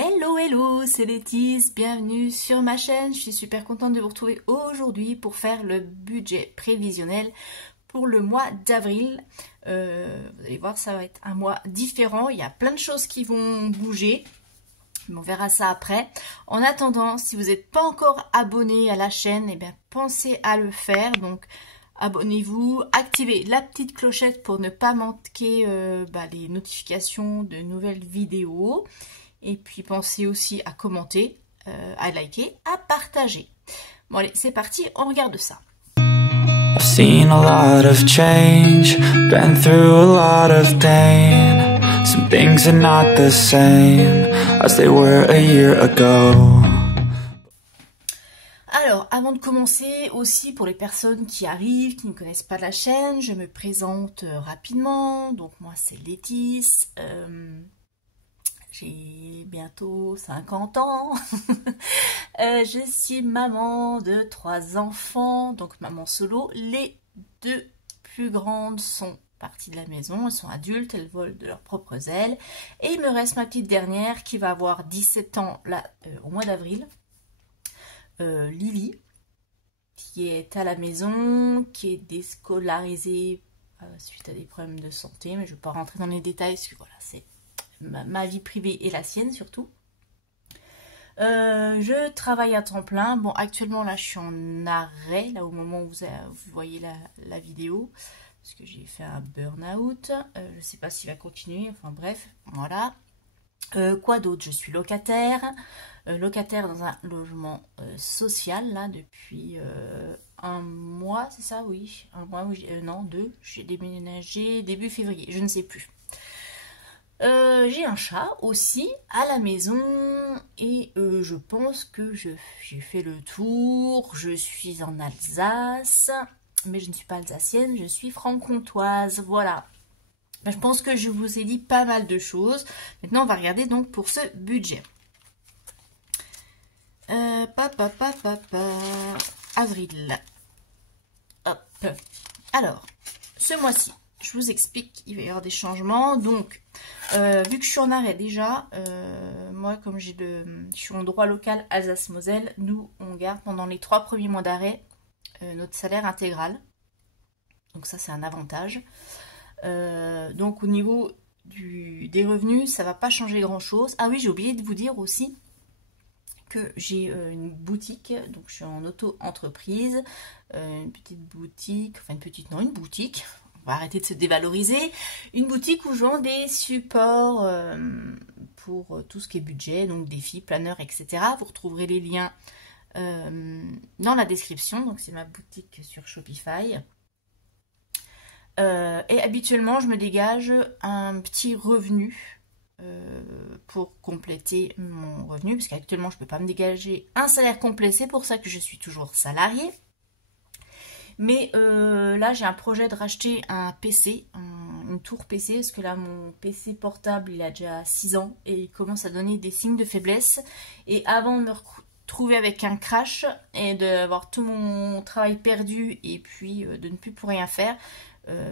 Hello, hello, c'est Laetice, bienvenue sur ma chaîne. Je suis super contente de vous retrouver aujourd'hui pour faire le budget prévisionnel pour le mois d'avril. Vous allez voir, ça va être un mois différent. Il y a plein de choses qui vont bouger. On verra ça après. En attendant, si vous n'êtes pas encore abonné à la chaîne, eh bien, pensez à le faire. Donc, abonnez-vous, activez la petite clochette pour ne pas manquer les notifications de nouvelles vidéos. Et puis, pensez aussi à commenter, à liker, à partager. Bon, allez, c'est parti, on regarde ça. I've seen a lot of change, been through a lot of pain. Some things are not the same as they were a year ago. Alors, avant de commencer, aussi pour les personnes qui arrivent, qui ne connaissent pas la chaîne, je me présente rapidement. Donc moi c'est Laetice, j'ai bientôt 50 ans. Je suis maman de 3 enfants, donc maman solo. Les 2 plus grandes sont parties de la maison, elles sont adultes, elles volent de leurs propres ailes. Et il me reste ma petite dernière qui va avoir 17 ans là, au mois d'avril. Lily, qui est à la maison, qui est déscolarisée suite à des problèmes de santé, mais je ne vais pas rentrer dans les détails parce que voilà, c'est ma vie privée et la sienne surtout. Je travaille à temps plein. Bon, actuellement là je suis en arrêt, là au moment où vous voyez la vidéo, parce que j'ai fait un burn-out. Je ne sais pas s'il va continuer, enfin bref, voilà. Quoi d'autre? Je suis locataire dans un logement social là depuis un mois, c'est ça? Oui, un mois, non, 2. J'ai déménagé début février, je ne sais plus. J'ai un chat aussi à la maison et je pense que j'ai fait le tour. Je suis en Alsace, mais je ne suis pas alsacienne, je suis franc-comtoise, voilà. Je pense que je vous ai dit pas mal de choses. Maintenant, on va regarder donc pour ce budget. Avril. Hop. Alors, ce mois-ci, je vous explique, il va y avoir des changements. Donc, vu que je suis en arrêt déjà, moi, comme je suis en droit local Alsace-Moselle, nous, on garde pendant les 3 premiers mois d'arrêt notre salaire intégral. Donc ça, c'est un avantage. Donc au niveau des revenus, ça va pas changer grand chose. Ah oui, j'ai oublié de vous dire aussi que j'ai une boutique, donc je suis en auto-entreprise, une petite boutique, enfin une boutique, on va arrêter de se dévaloriser, une boutique où je vends des supports pour tout ce qui est budget, donc défis, planeurs, etc. Vous retrouverez les liens dans la description, donc c'est ma boutique sur Shopify. Et habituellement, je me dégage un petit revenu pour compléter mon revenu, parce qu'actuellement, je ne peux pas me dégager un salaire complet, c'est pour ça que je suis toujours salariée. Mais là, j'ai un projet de racheter un PC, une tour PC, parce que là, mon PC portable, il a déjà 6 ans et il commence à donner des signes de faiblesse. Et avant de me retrouver avec un crash et d'avoir tout mon travail perdu et puis de ne plus pour rien faire,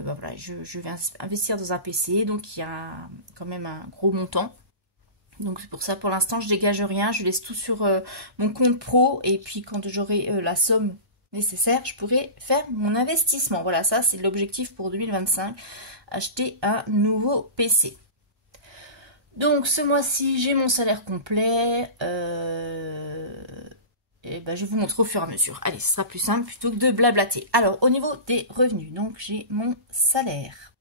voilà, je vais investir dans un PC, donc il y a quand même un gros montant. Donc c'est pour ça, pour l'instant, je dégage rien, je laisse tout sur mon compte pro, et puis quand j'aurai la somme nécessaire, je pourrai faire mon investissement. Voilà, ça c'est l'objectif pour 2025, acheter un nouveau PC. Donc ce mois-ci, j'ai mon salaire complet. Et ben, je vais vous montrer au fur et à mesure. Allez, ce sera plus simple plutôt que de blablater. Alors, au niveau des revenus, donc j'ai mon salaire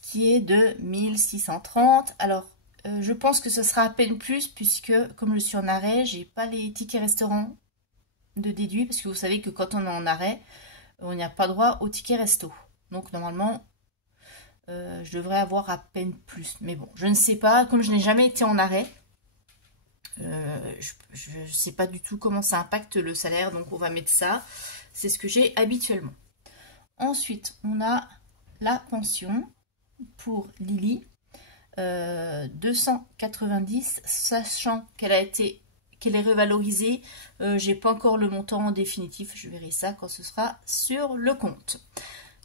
qui est de 1630. Alors, je pense que ce sera à peine plus puisque, comme je suis en arrêt, j'ai pas les tickets restaurants de déduit, parce que vous savez que quand on est en arrêt, on n'a pas droit aux tickets resto. Donc, normalement, je devrais avoir à peine plus. Mais bon, je ne sais pas, comme je n'ai jamais été en arrêt. Je ne sais pas du tout comment ça impacte le salaire, donc on va mettre ça. C'est ce que j'ai habituellement. Ensuite, on a la pension pour Lily, 290, sachant qu'elle est revalorisée. J'ai pas encore le montant définitif, je verrai ça quand ce sera sur le compte.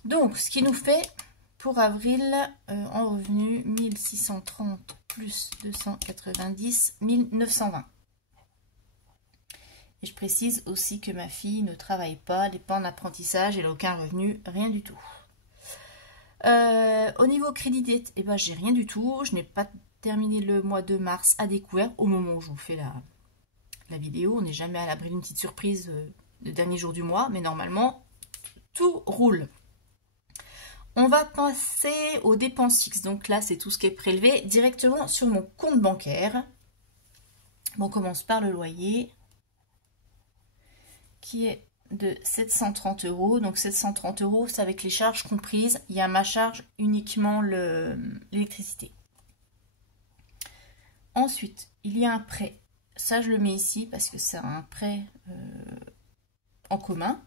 Donc, ce qui nous fait pour avril en revenu 1630 plus 290, 1920. Et je précise aussi que ma fille ne travaille pas, elle n'est pas en apprentissage, elle n'a aucun revenu, rien du tout. Au niveau crédit dette, eh ben, j'ai rien du tout. Je n'ai pas terminé le mois de mars à découvert au moment où je vous fais la vidéo. On n'est jamais à l'abri d'une petite surprise le dernier jour du mois, mais normalement, tout roule. On va passer aux dépenses fixes. Donc là, c'est tout ce qui est prélevé directement sur mon compte bancaire. Bon, on commence par le loyer, qui est de 730 €. Donc 730 €, c'est avec les charges comprises. Il y a ma charge uniquement l'électricité. Ensuite, il y a un prêt. Ça, je le mets ici parce que c'est un prêt en commun.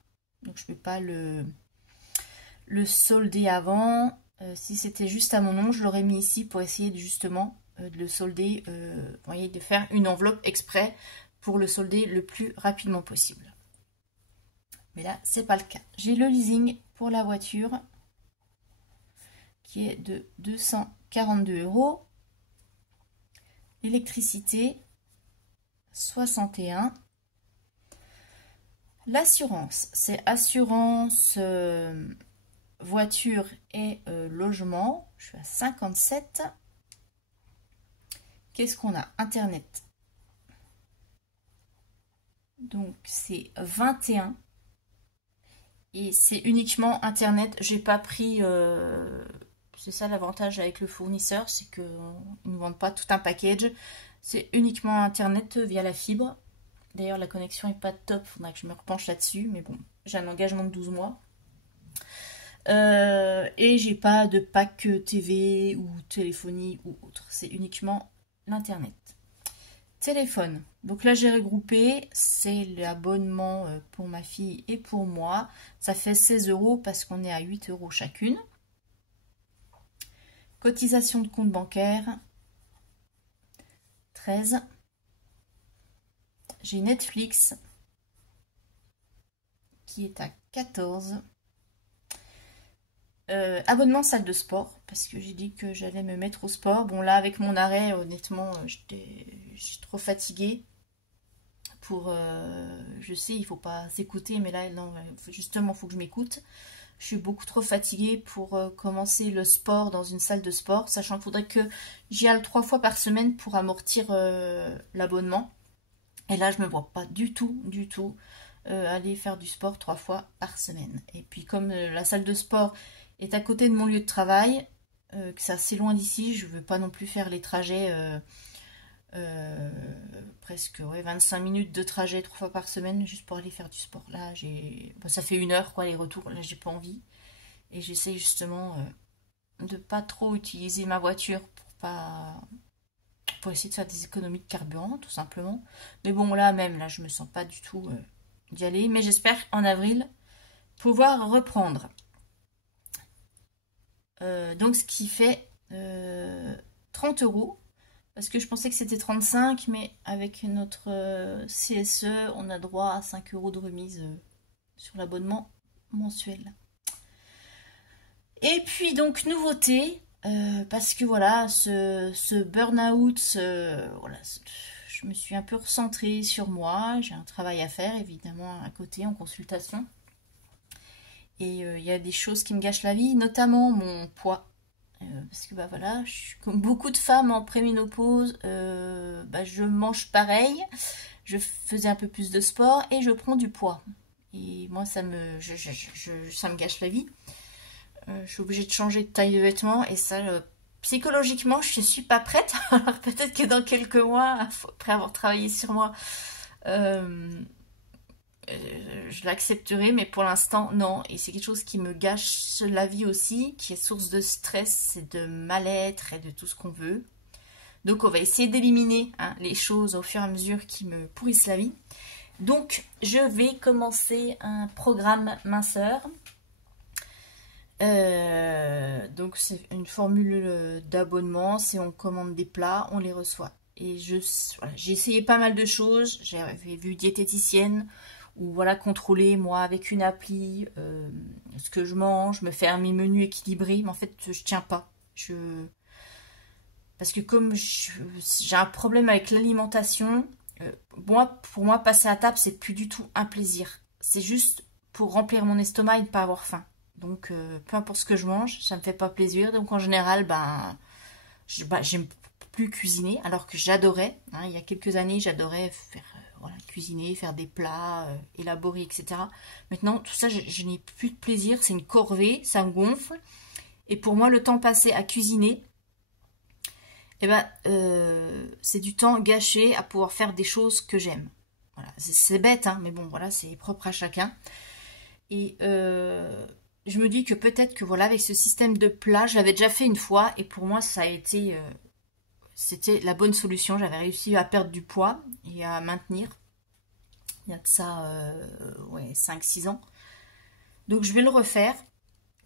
Donc je ne peux pas le solder avant. Si c'était juste à mon nom, je l'aurais mis ici pour essayer justement de le solder. Vous voyez, de faire une enveloppe exprès pour le solder le plus rapidement possible. Mais là, c'est pas le cas. J'ai le leasing pour la voiture qui est de 242 €. L'électricité, 61. L'assurance, c'est assurance voiture et logement. Je suis à 57. Qu'est-ce qu'on a? Internet. Donc, c'est 21. Et c'est uniquement Internet. J'ai pas pris... c'est ça l'avantage avec le fournisseur, c'est qu'ils ne vendent pas tout un package. C'est uniquement Internet via la fibre. D'ailleurs, la connexion n'est pas top. Il faudra que je me repenche là-dessus. Mais bon, j'ai un engagement de 12 mois. Et j'ai pas de pack TV ou téléphonie ou autre. C'est uniquement l'Internet. Téléphone. Donc là, j'ai regroupé. C'est l'abonnement pour ma fille et pour moi. Ça fait 16 € parce qu'on est à 8 € chacune. Cotisation de compte bancaire. 13. J'ai Netflix qui est à 14. Abonnement salle de sport, parce que j'ai dit que j'allais me mettre au sport. Bon là, avec mon arrêt, honnêtement, j'étais trop fatiguée. Je sais, il faut pas s'écouter, mais là, non, justement, il faut que je m'écoute. Je suis beaucoup trop fatiguée pour commencer le sport dans une salle de sport, sachant qu'il faudrait que j'y aille 3 fois par semaine pour amortir l'abonnement. Et là, je me vois pas du tout aller faire du sport 3 fois par semaine. Et puis, comme la salle de sport est à côté de mon lieu de travail, que c'est assez loin d'ici, je veux pas non plus faire les trajets, presque 25 minutes de trajet 3 fois par semaine juste pour aller faire du sport. Là, ça fait 1 heure, quoi, les retours. Là, j'ai pas envie. Et j'essaie justement de pas trop utiliser ma voiture pour essayer de faire des économies de carburant, tout simplement. Mais bon, là, je me sens pas du tout d'y aller. Mais j'espère en avril pouvoir reprendre. Donc, ce qui fait 30 €. Parce que je pensais que c'était 35, mais avec notre CSE, on a droit à 5 € de remise sur l'abonnement mensuel. Et puis, donc, nouveauté, parce que voilà, ce burn-out, voilà, je me suis un peu recentrée sur moi. J'ai un travail à faire, évidemment, à côté, en consultation. Et il y a des choses qui me gâchent la vie, notamment mon poids. Parce que bah voilà, je suis comme beaucoup de femmes en préménopause, je mange pareil, je faisais un peu plus de sport et je prends du poids. Et moi ça me gâche la vie. Je suis obligée de changer de taille de vêtements et ça, psychologiquement, je suis pas prête. Alors peut-être que dans quelques mois, après avoir travaillé sur moi, je l'accepterai, mais pour l'instant, non. Et c'est quelque chose qui me gâche la vie aussi, qui est source de stress et de mal-être et de tout ce qu'on veut. Donc, on va essayer d'éliminer les choses au fur et à mesure qui me pourrissent la vie. Donc, je vais commencer un programme minceur. Donc, c'est une formule d'abonnement. C'est on commande des plats, on les reçoit. Et j'ai essayé pas mal de choses. J'avais vu diététicienne, ou voilà, contrôler moi avec une appli ce que je mange, me faire mes menus équilibrés, mais en fait je tiens pas. Parce que comme j'ai un problème avec l'alimentation, pour moi, passer à table, c'est plus du tout un plaisir. C'est juste pour remplir mon estomac et ne pas avoir faim. Donc, peu importe ce que je mange, ça me fait pas plaisir. Donc, en général, j'aime plus cuisiner, alors que j'adorais. Hein, il y a quelques années, j'adorais faire, voilà, cuisiner, faire des plats, élaborer, etc. Maintenant, tout ça, je n'ai plus de plaisir. C'est une corvée, ça me gonfle. Et pour moi, le temps passé à cuisiner, eh ben, c'est du temps gâché à pouvoir faire des choses que j'aime. Voilà, c'est bête, hein, mais bon, voilà, c'est propre à chacun. Et je me dis que peut-être que voilà, avec ce système de plats, je l'avais déjà fait une fois, et pour moi, ça a été, c'était la bonne solution. J'avais réussi à perdre du poids et à maintenir. Il y a de ça, ouais, 5-6 ans. Donc je vais le refaire.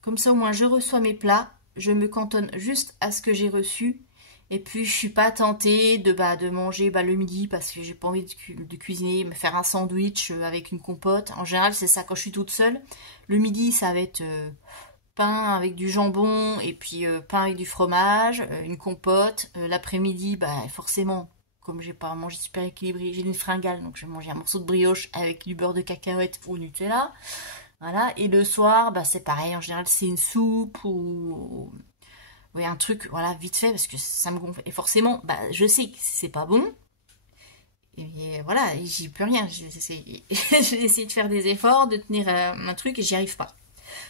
Comme ça, au moins, je reçois mes plats. Je me cantonne juste à ce que j'ai reçu. Et puis, je suis pas tentée de manger le midi parce que j'ai pas envie de cuisiner, me faire un sandwich avec une compote. En général, c'est ça quand je suis toute seule. Le midi, ça va être pain avec du jambon et puis pain avec du fromage, une compote. L'après-midi, forcément, comme j'ai pas mangé super équilibré, j'ai une fringale, donc je vais manger un morceau de brioche avec du beurre de cacahuète ou Nutella. Voilà. Et le soir, c'est pareil. En général, c'est une soupe ou... Oui, un truc, voilà, vite fait, parce que ça me gonfle. Et forcément, je sais que c'est pas bon. Et voilà, j'y peux rien. J'ai essayé de faire des efforts, de tenir un truc, et j'y arrive pas.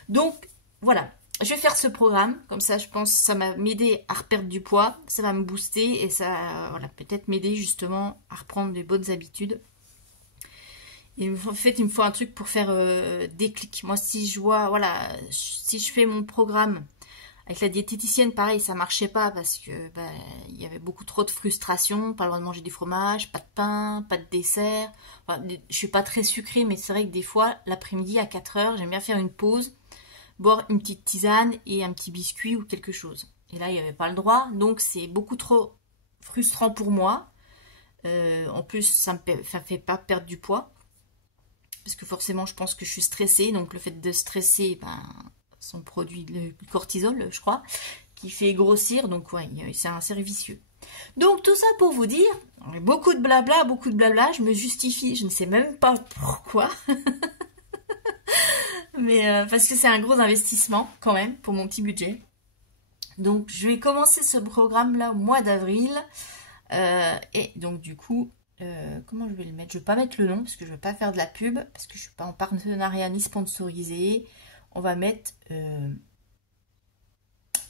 Donc, voilà. Je vais faire ce programme. Comme ça, je pense que ça va m'aider à reperdre du poids. Ça va me booster. Et ça, voilà, peut-être m'aider justement à reprendre des bonnes habitudes. Et en fait, il me faut un truc pour faire des clics. Moi, si je vois, voilà, si je fais mon programme... Avec la diététicienne, pareil, ça marchait pas parce que il y avait beaucoup trop de frustration, pas le droit de manger du fromage, pas de pain, pas de dessert. Enfin, je suis pas très sucrée, mais c'est vrai que des fois, l'après-midi à 4 heures, j'aime bien faire une pause, boire une petite tisane et un petit biscuit ou quelque chose. Et là, il n'y avait pas le droit, donc c'est beaucoup trop frustrant pour moi. En plus, ça me fait pas perdre du poids. Parce que forcément, je pense que je suis stressée, donc le fait de stresser, son produit, le cortisol, je crois, qui fait grossir. Donc, ouais, c'est un cercle vicieux. Donc, tout ça pour vous dire, beaucoup de blabla, je me justifie, je ne sais même pas pourquoi. Mais parce que c'est un gros investissement, quand même, pour mon petit budget. Donc, je vais commencer ce programme-là au mois d'avril. Et donc, du coup, comment je vais le mettre? Je ne vais pas mettre le nom, parce que je ne vais pas faire de la pub, parce que je ne suis pas en partenariat ni sponsorisé. On va mettre,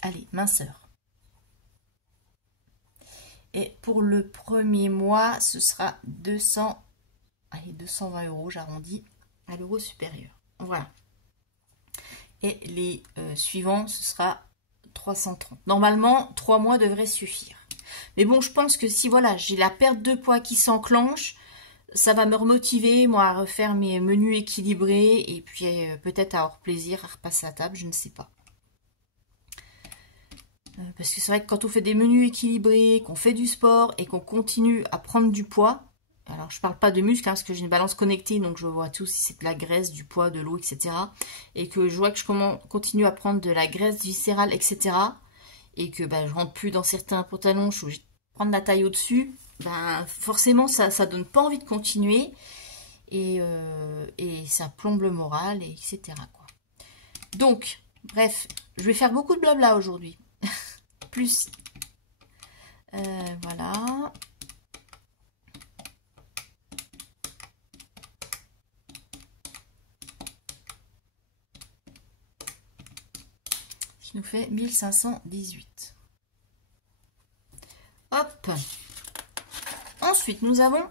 allez, minceur. Et pour le premier mois, ce sera 220 €, j'arrondis à l'euro supérieur. Voilà. Et les suivants, ce sera 330. Normalement, 3 mois devraient suffire. Mais bon, je pense que si, voilà, j'ai la perte de poids qui s'enclenche, ça va me remotiver, moi, à refaire mes menus équilibrés et puis peut-être à avoir plaisir à repasser à table, je ne sais pas. Parce que c'est vrai que quand on fait des menus équilibrés, qu'on fait du sport et qu'on continue à prendre du poids, alors je parle pas de muscles, parce que j'ai une balance connectée, donc je vois tout si c'est de la graisse, du poids, de l'eau, etc. Et que je vois que je continue à prendre de la graisse viscérale, etc. Et que je rentre plus dans certains pantalons, je suis obligée de prendre la taille au-dessus. Forcément, ça donne pas envie de continuer et ça plombe le moral, etc. quoi. Donc, bref, je vais faire beaucoup de blabla aujourd'hui. Plus, voilà. Ce qui nous fait 1518. Hop. Ensuite, nous avons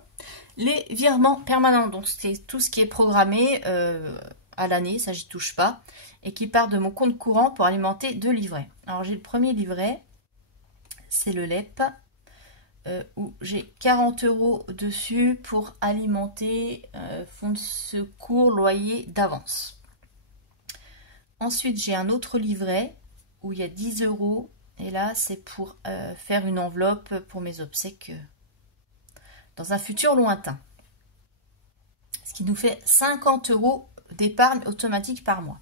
les virements permanents. Donc, c'est tout ce qui est programmé à l'année, ça j'y touche pas, et qui part de mon compte courant pour alimenter 2 livrets. Alors, j'ai le premier livret, c'est le LEP, où j'ai 40 € dessus pour alimenter fonds de secours, loyer d'avance. Ensuite, j'ai un autre livret où il y a 10 €, et là, c'est pour faire une enveloppe pour mes obsèques dans un futur lointain. Ce qui nous fait 50 € d'épargne automatique par mois.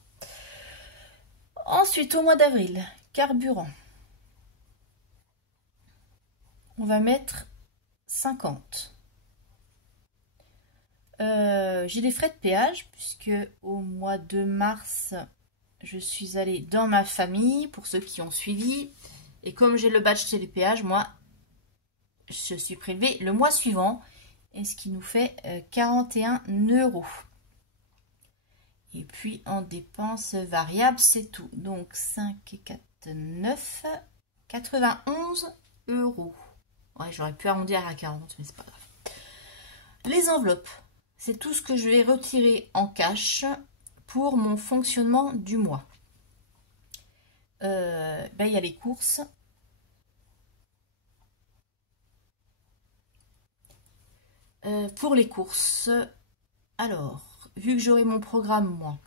Ensuite, au mois d'avril, carburant. On va mettre 50. J'ai des frais de péage puisque au mois de mars, je suis allée dans ma famille pour ceux qui ont suivi. Et comme j'ai le badge télépéage, moi, je suis prélevée le mois suivant. Et ce qui nous fait 41 €. Et puis en dépenses variables, c'est tout. Donc 5 et 4, 9, 91 €. Ouais, j'aurais pu arrondir à 40, mais c'est pas grave. Les enveloppes, c'est tout ce que je vais retirer en cash pour mon fonctionnement du mois. Il y a les courses. Pour les courses, alors, vu que j'aurai mon programme, moi,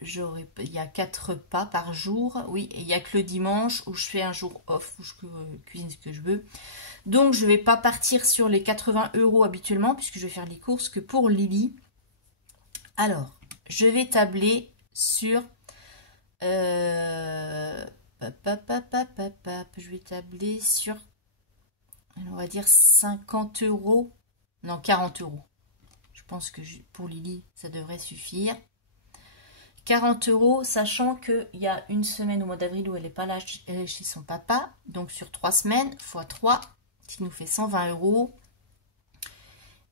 il y a 4 repas par jour. Oui, et il n'y a que le dimanche où je fais un jour off, où je cuisine ce que je veux. Donc, je ne vais pas partir sur les 80 € habituellement, puisque je vais faire les courses que pour Lily. Alors, je vais tabler sur... je vais tabler sur... on va dire 50 €. Non, 40 €. Je pense que pour Lily, ça devrait suffire. 40 €, sachant qu'il y a une semaine au mois d'avril où elle n'est pas là chez son papa. Donc sur 3 semaines, x 3, qui nous fait 120 €.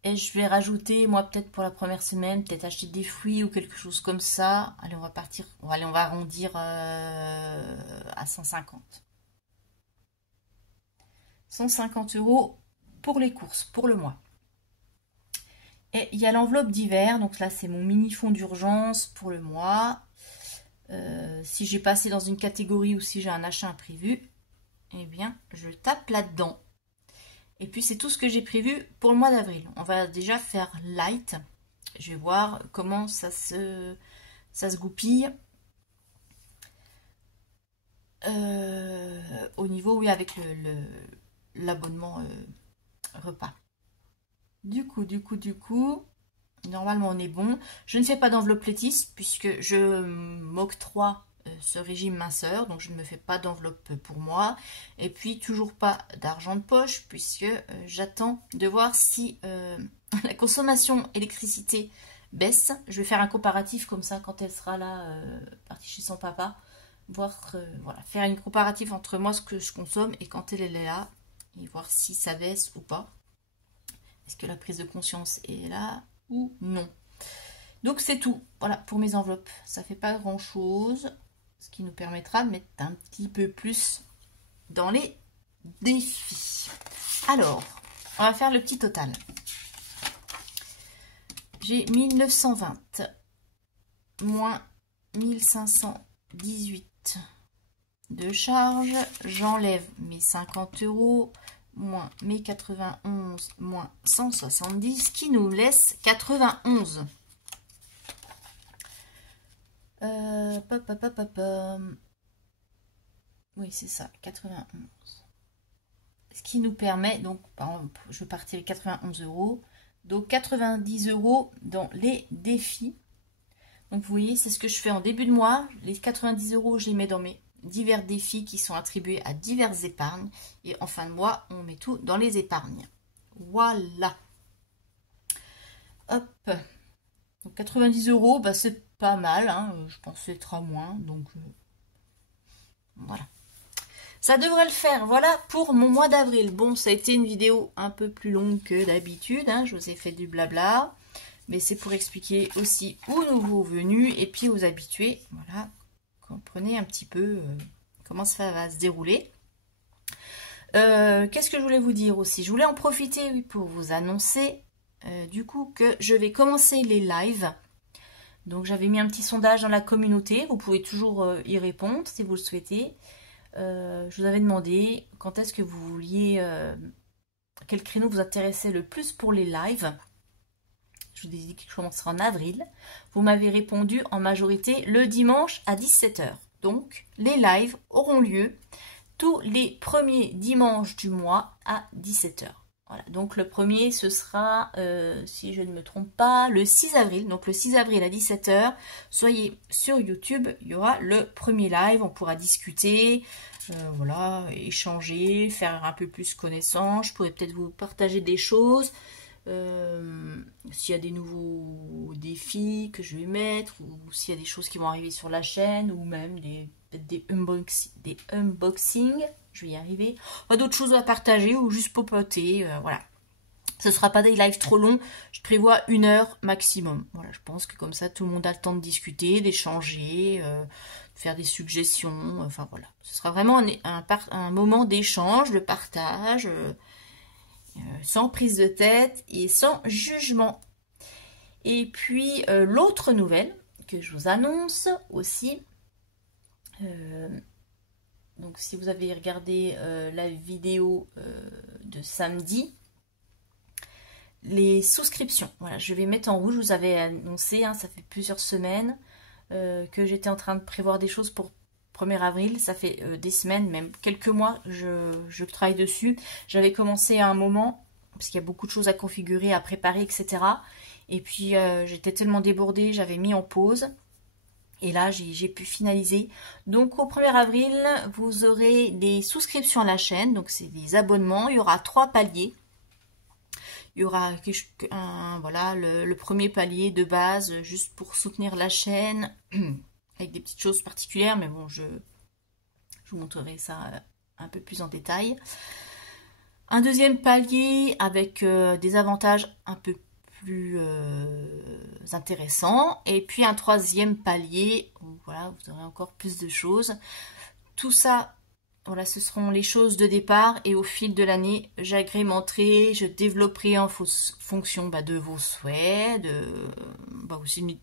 Et je vais rajouter, moi peut-être pour la première semaine, peut-être acheter des fruits ou quelque chose comme ça. Allez, on va partir, allez, on va arrondir à 150. 150 € pour les courses, pour le mois. Et il y a l'enveloppe d'hiver, donc là c'est mon mini fonds d'urgence pour le mois. Si j'ai passé dans une catégorie ou si j'ai un achat imprévu, eh bien je tape là-dedans. Et puis c'est tout ce que j'ai prévu pour le mois d'avril. On va déjà faire light. Je vais voir comment ça se goupille. Au niveau, oui, avec l'abonnement repas. Du coup, normalement on est bon. Je ne fais pas d'enveloppe Plétis puisque je m'octroie ce régime minceur, donc je ne me fais pas d'enveloppe pour moi. Et puis toujours pas d'argent de poche puisque j'attends de voir si la consommation électricité baisse. Je vais faire un comparatif comme ça quand elle sera là, partie chez son papa. Voir, voilà, faire une comparatif entre moi, ce que je consomme et quand elle est là. Et voir si ça baisse ou pas. Est-ce que la prise de conscience est là ou non? Donc c'est tout. Voilà pour mes enveloppes. Ça fait pas grand chose. Ce qui nous permettra de mettre un petit peu plus dans les défis. Alors, on va faire le petit total. J'ai 1920 moins 1518 de charge. J'enlève mes 50 € moins mes 91 moins 170 qui nous laisse 91. Oui, c'est ça, 91. Ce qui nous permet, donc, par exemple, je partais avec 91 €. Donc, 90 € dans les défis. Donc, vous voyez, c'est ce que je fais en début de mois. Les 90 €, je les mets dans mes divers défis qui sont attribués à diverses épargnes. Et en fin de mois, on met tout dans les épargnes. Voilà. Hop. Donc, 90 €, bah, c'est pas mal. Hein. Je pensais être à moins. Donc, voilà. Ça devrait le faire. Voilà pour mon mois d'avril. Bon, ça a été une vidéo un peu plus longue que d'habitude. Hein. Je vous ai fait du blabla. Mais c'est pour expliquer aussi aux nouveaux venus et puis aux habitués. Voilà. Comprenez un petit peu comment ça va se dérouler. Qu'est-ce que je voulais vous dire aussi? Je voulais en profiter, oui, pour vous annoncer du coup que je vais commencer les lives. Donc j'avais mis un petit sondage dans la communauté. Vous pouvez toujours y répondre si vous le souhaitez. Je vous avais demandé quand est-ce que vous vouliez, quel créneau vous intéressait le plus pour les lives. Je vous ai dit que je commencerai en avril. Vous m'avez répondu en majorité le dimanche à 17 h. Donc, les lives auront lieu tous les premiers dimanches du mois à 17 h. Voilà. Donc, le premier, ce sera, si je ne me trompe pas, le 6 avril. Donc, le 6 avril à 17 h. Soyez sur YouTube. Il y aura le premier live. On pourra discuter. voilà, échanger, faire un peu plus connaissance. Je pourrais peut-être vous partager des choses. S'il y a des nouveaux défis que je vais mettre, ou s'il y a des choses qui vont arriver sur la chaîne, ou même des unboxings, je vais y arriver. D'autres choses à partager ou juste popoter, voilà. Ce ne sera pas des lives trop longs, je prévois 1 heure maximum. Voilà, je pense que comme ça tout le monde a le temps de discuter, d'échanger, de faire des suggestions, enfin voilà. Ce sera vraiment un moment d'échange, de partage, sans prise de tête et sans jugement. Et puis l'autre nouvelle que je vous annonce aussi, donc si vous avez regardé la vidéo de samedi, les souscriptions, voilà, je vais mettre en rouge. Je vous avais annoncé, hein, ça fait plusieurs semaines que j'étais en train de prévoir des choses pour 1er avril. Ça fait des semaines, même quelques mois, je travaille dessus. J'avais commencé à un moment, parce qu'il y a beaucoup de choses à configurer, à préparer, etc. Et puis j'étais tellement débordée, j'avais mis en pause. Et là, j'ai pu finaliser. Donc, au 1er avril, vous aurez des souscriptions à la chaîne. Donc, c'est des abonnements. Il y aura 3 paliers. Il y aura voilà, le premier palier de base, juste pour soutenir la chaîne, avec des petites choses particulières. Mais bon, je vous montrerai ça un peu plus en détail. Un deuxième palier avec des avantages un peu plus intéressant, et puis un 3e palier où voilà, vous aurez encore plus de choses. Tout ça, voilà, ce seront les choses de départ, et au fil de l'année, j'agrémenterai, je développerai en fonction de vos souhaits, aussi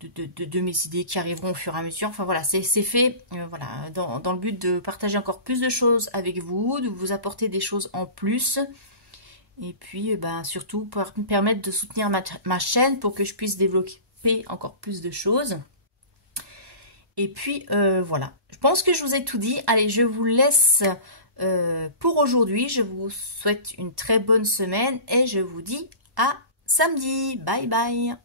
de mes idées qui arriveront au fur et à mesure. Enfin voilà, c'est fait voilà, dans le but de partager encore plus de choses avec vous, de vous apporter des choses en plus. Et puis, surtout, pour me permettre de soutenir ma chaîne pour que je puisse développer encore plus de choses. Et puis, voilà. Je pense que je vous ai tout dit. Allez, je vous laisse pour aujourd'hui. Je vous souhaite une très bonne semaine et je vous dis à samedi. Bye bye.